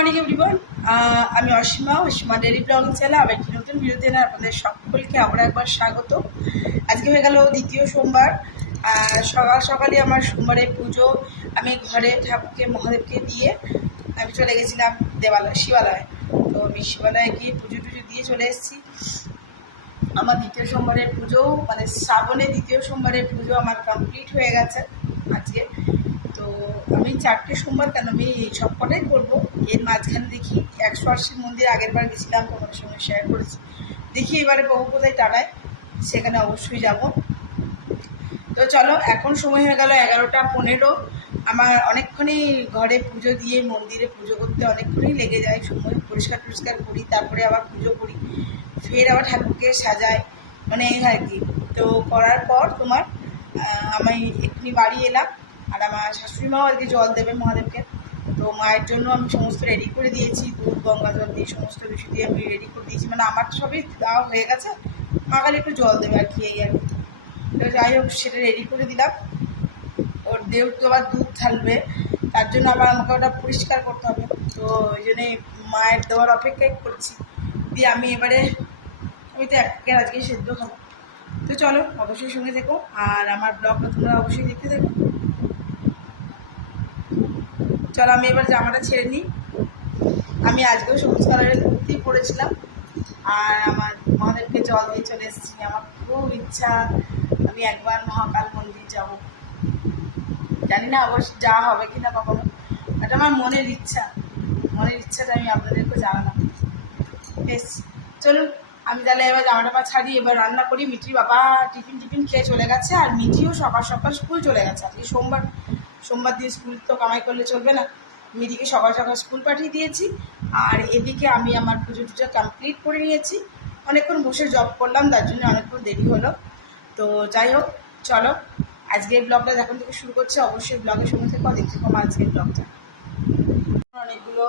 Morning everyone. আমি Asima daily blogging চ্যানেলে আবার একটি নতুন ভিডিওতে আপনাদের সকলকে আবার একবার স্বাগত। আজকে হয়ে গেল দ্বিতীয় সোমবার। সকাল সকালই আমার সোমবারের পুজো আমি ঘরে ঠাকুরকে মহাদেবকে দিয়ে আমি চলে গেছিলাম শিবালয়ে। তো আমি শিবালয়ে গিয়ে পুজো টুজো দিয়ে চলে এসেছি। আমার দ্বিতীয় সোমবারের পুজো মানে শ্রাবণের দ্বিতীয় সোমবারের পুজো আমার কমপ্লিট হয়ে গেছে আজকে। তো আমি 4টে সোমবার কেন আমি সবকটাই করবো। এর মাঝখানে দেখি 180 মন্দির আগের বার গেছিলাম, তোমাদের সঙ্গে শেয়ার করেছি। দেখি এবারে বহু কোথায় টানায়, সেখানে অবশ্যই যাব। তো চলো, এখন সময় হয়ে গেল 11টা 15। আমার অনেকক্ষণই ঘরে পুজো দিয়ে মন্দিরে পুজো করতে অনেকক্ষণই লেগে যায় সময়। পরিষ্কার টরিষ্কার করি, তারপরে আবার পুজো করি, ফের আবার ঠাকুরকে সাজাই, মানে এই আর কি। তো করার পর তোমার আমি এক্ষুনি বাড়ি এলাম। আর আমার শাশুড়ি মাও আজকে জল দেবে মহাদেবকে। তো মায়ের জন্য আমি সমস্ত রেডি করে দিয়েছি, দুধ গঙ্গা জল দিয়ে সমস্ত কিছু দিয়ে আমি রেডি করে দিয়েছি। মানে আমার তো সবই দেওয়া হয়ে গেছে, মা খালি একটু জল দেবে আর কি, এই আর কি। তো যাই হোক, সেটা রেডি করে দিলাম। ওর দেব তো আবার দুধ ঢালবে, তার জন্য আবার আমাকে ওটা পরিষ্কার করতে হবে। তো ওই জন্যে মায়ের দেওয়ার অপেক্ষাই করছি। দিয়ে আমি তো একের আজকেই সেদ্ধ খাবো। তো চলো, অবশ্যই সঙ্গে থেকো আর আমার ব্লগটা তোমরা অবশ্যই দেখতে থাকো। চলো, আমি এবার জামাটা ছেড়ে নিই। আমি আজকেও সবুজ কালারের কুর্তি পরেছিলাম আর আমার মহাদেবকে জল দিয়ে চলে এসেছি। আমার খুব ইচ্ছা আমি একবার মহাকাল মন্দির যাব। জানি না অবশ্য যাওয়া হবে কি না কখনো, এটা আমার মনের ইচ্ছাটা আমি আপনাদেরকে জানালাম। বেশ, চলুন আমি তাহলে এবার জামা ছাড়ি, এবার রান্না করি। মিঠির বাবা টিফিন খেয়ে চলে গেছে, আর মিঠিও সকাল সকাল স্কুল চলে গেছে। আজকে সোমবার দিন স্কুল তো কামাই করলে চলবে না। মিঠিকে সকাল সকাল স্কুল পাঠিয়ে দিয়েছি। আর এদিকে আমি আমার পুজো টুজো কমপ্লিট করে নিয়েছি। অনেকক্ষণ বসে জব করলাম, তার জন্য অনেকক্ষণ দেরি হলো। তো যাই হোক, চলো আজকের ব্লগটা যখন থেকে শুরু করছি, অবশ্যই ব্লগের সঙ্গে থেকে দেখতে পাবো আজকের ব্লগটা। অনেকগুলো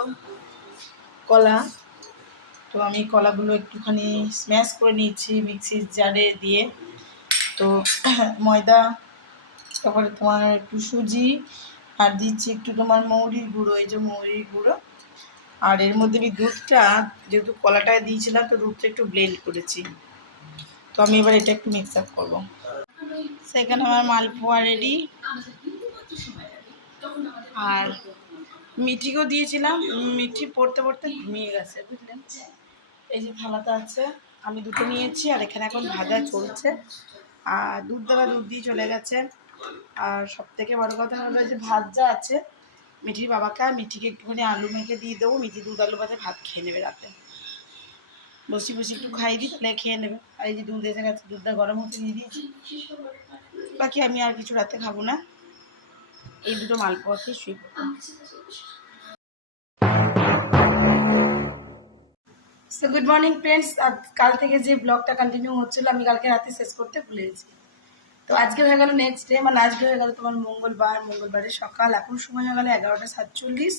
কলা, তো আমি কলাগুলো একটুখানি স্ম্যাশ করে নিয়েছি মিক্সির জারে দিয়ে। তো ময়দা, তারপরে তোমার একটু সুজি, আর দিচ্ছি একটু তোমার মৌরির গুঁড়ো, এই যে মৌরির গুঁড়ো। আর এর মধ্যে আমি দুধটা, যেহেতু কলাটায় দিয়েছিলাম, তো দুধটা একটু ব্লেন্ড করেছি। তো আমি এবার এটা একটু মিক্স আপ করবো। সেখানে আমার মালপোয়া রেডি। আর মিঠিকেও দিয়েছিলাম, মিঠি পড়তে পড়তে ঘুমিয়ে গেছে, বুঝলেন। এই যে থালাটা আছে, আমি দুটো নিয়েছি, আর এখানে এখন ভাজা চলছে। আর দুধ দিয়ে চলে গেছে। আর সব থেকে বড় কথা হলো যে ভাত যা আছে, মিঠির বাবাকে আর মিঠিকে একটুখানি আলু মেখে দিয়ে দেবো। মিঠি দুধ আলু ভাতে ভাত খেয়ে নেবে রাতে, বসে একটু খাই দিই, তাহলে খেয়ে নেবে। আর এই যে দুধ এসে গেছে, দুধটা গরম হতে দিয়ে দিয়েছি। বাকি আমি আর কিছু রাতে খাবো না, এই দুটো মালপোয়া খেয়ে শুয়ে পড়বো। So good morning friends. কাল থেকে যে ব্লগটা কন্টিনিউ হচ্ছিল, আমি কালকে রাতে শেষ করতে ভুলে গেছি। তো আজকে হয়ে গেল নেক্সট ডে, মানে আজকে হয়ে গেল তোমার মঙ্গলবারের সকাল। এখন সময় হয়ে গেল 11টা 47।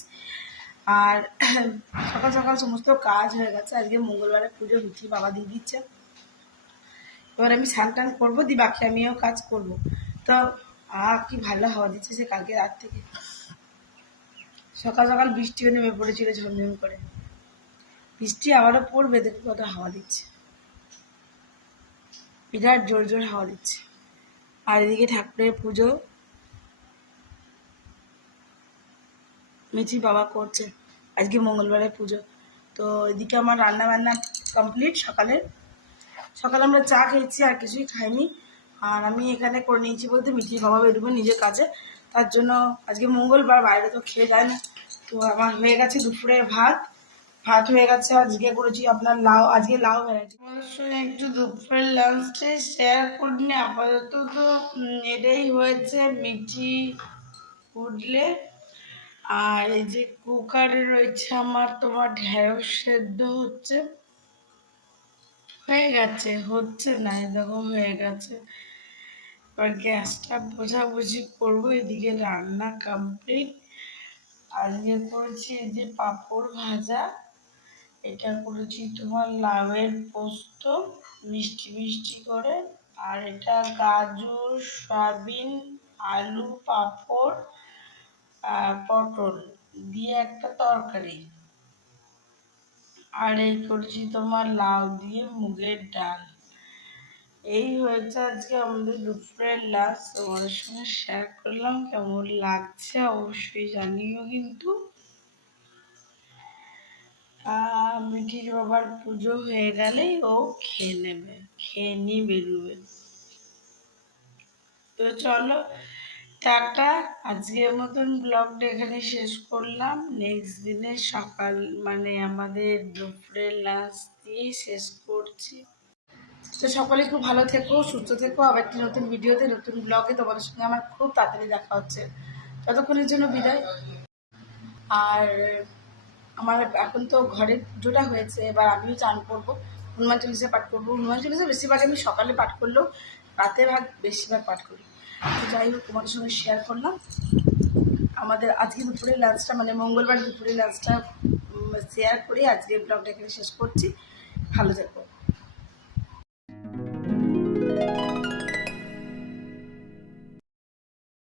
আর সকাল সকাল সমস্ত কাজ হয়ে গেছে। আজকে মঙ্গলবারের পুজো মিঠি বাবা দিয়ে দিচ্ছে। এবার আমি স্নান টান করবো, দি বাকি আমিও কাজ করব। তো কি ভালো হাওয়া দিচ্ছে সে কালকে রাত থেকে। সকাল সকাল বৃষ্টিও নেমে পড়েছিল ঝমঝম করে। বৃষ্টি আবারও পড়বে, দেখো কত হাওয়া দিচ্ছে, বিরাট জোর জোর হাওয়া দিচ্ছে। আর এদিকে ঠাকুরের পুজো মিঠির বাবা করছে, আজকে মঙ্গলবারের পুজো। তো এদিকে আমার রান্না বান্না কমপ্লিট। সকালে আমরা চা খেয়েছি, আর কিছুই খাইনি। আর আমি এখানে করে নিয়েছি বলতে, মিঠির বাবা বেরোবে নিজের কাজে, তার জন্য আজকে মঙ্গলবার, বাইরে তো খেয়ে যায় না। তো আমার হয়ে গেছে দুপুরে ভাত হয়ে গেছে। আজকে করেছি আপনার লাউ, আজকে লাউ ভ্যারাইটি। অবশ্যই একটু দুপুরের লাঞ্চে শেয়ার করিনি আপাতত। তো এটাই হয়েছে, মিঠি উঠলে। আর এই যে কুকারে রয়েছে আমার তোমার ঢেঁড়স সেদ্ধ হচ্ছে, হয়ে গেছে, হচ্ছে না, দেখো হয়ে গেছে। এবার গ্যাসটা বোঝাবুঝি করবো। এদিকে রান্না কমপ্লিট। আজকে করেছি এই যে পাঁপড় ভাজা, এটা করেছি তোমার লাউয়ের পোস্ত, মিষ্টি মিষ্টি করে। আর এটা গাজর, সয়াবিন, আলু, পাঁপড়, পটল দিয়ে একটা তরকারি। আর এই করছি তোমার লাউ দিয়ে মুগের ডাল। এই হয়েছে আজকে আমাদের দুপুরের লাঞ্চ, তোমাদের সঙ্গে শেয়ার করলাম। কেমন লাগছে অবশ্যই জানিও কিন্তু। মিঠির বাবার পুজো হয়ে গেলেই ও খেয়ে নেবে, খেয়ে নিয়ে বেরোবে। তো চলো টাটা, আজকের মতন ব্লগটা এখানে শেষ করলাম। নেক্সট দিনে সকাল মানে আমাদের দুপুরের লাঞ্চ দিয়ে শেষ করছি। তো সকলে খুব ভালো থেকো, সুস্থ থেকো। আবার একটি নতুন ভিডিওতে নতুন ব্লগে তোমাদের সঙ্গে আমার খুব তাড়াতাড়ি দেখা হচ্ছে। ততক্ষণের জন্য বিদায়। আর আমার এখন তো ঘরের পুজোটা হয়েছে, এবার আমিও চান করবো, হনুমান চল্লিশা পাঠ করবো। হনুমান চল্লিশা বেশিরভাগ আমি সকালে পাঠ করলেও রাতে ভাগ বেশিরভাগ পাঠ করি। তো যাই হোক, তোমাদের সঙ্গে শেয়ার করলাম আমাদের আজকে দুপুরের লাঞ্চটা, মানে মঙ্গলবার দুপুরের লাঞ্চটা শেয়ার করে আজকে ব্লগটা এখানে শেষ করছি। ভালো থেকো।